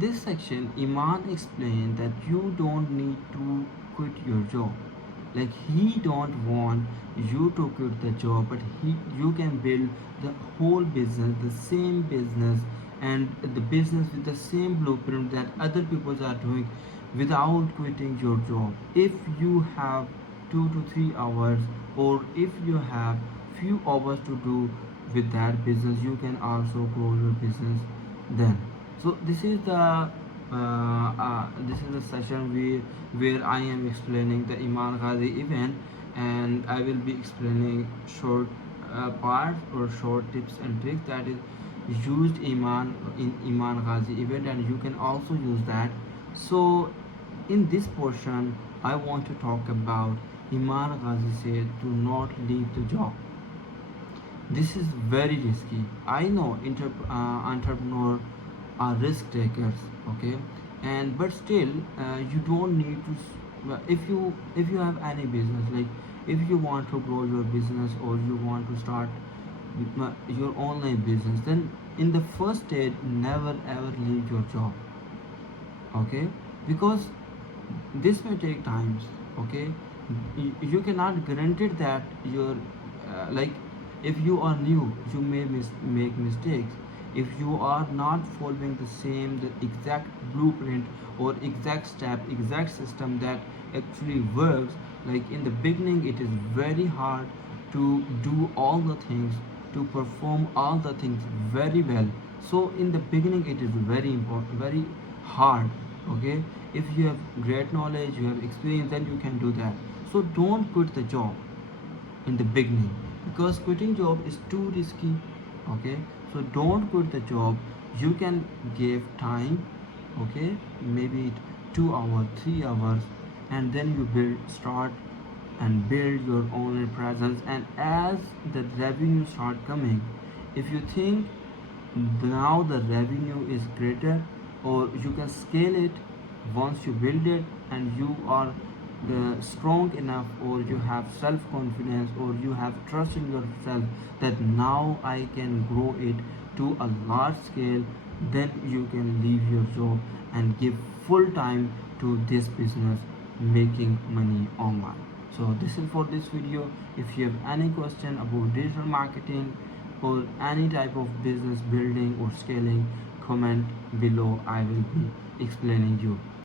This section, Iman explained that you don't need to quit your job. Like he don't want you to quit the job, but you can build the whole business, the same business, and the business with the same blueprint that other people are doing without quitting your job. If you have 2 to 3 hours, or if you have few hours to do with that business, you can also grow your business then. So this is the session where I am explaining the Iman Ghazi event, and I will be explaining short parts or short tips and tricks that is used in Iman Ghazi event, and you can also use that. So in this portion, I want to talk about Iman Ghazi said, "Do not leave the job." This is very risky. I know entrepreneur are risk takers, okay, and but still, you don't need to. If you have any business, like if you want to grow your business or you want to start your online business, then in the first stage, never ever leave your job, okay, because this may take times, okay. You cannot guarantee that your like if you are new, you may make mistakes. If you are not following the exact blueprint or exact step, exact system that actually works, like in the beginning it is very hard to do all the things, to perform all the things very well. So in the beginning it is very important, very hard, okay. If you have great knowledge, you have experience, then you can do that. So don't quit the job in the beginning, because quitting job is too risky, okay. So don't quit the job. You can give time, okay, maybe 2 hours, 3 hours, and then you start and build your own presence. And as the revenue start coming, if you think now the revenue is greater, or you can scale it once you build it, and you are strong enough, or you have self confidence, or you have trust in yourself that now I can grow it to a large scale, then you can leave your job and give full time to this business, making money online. So this is for this video. If you have any question about digital marketing or any type of business building or scaling, comment below. I will be explaining you.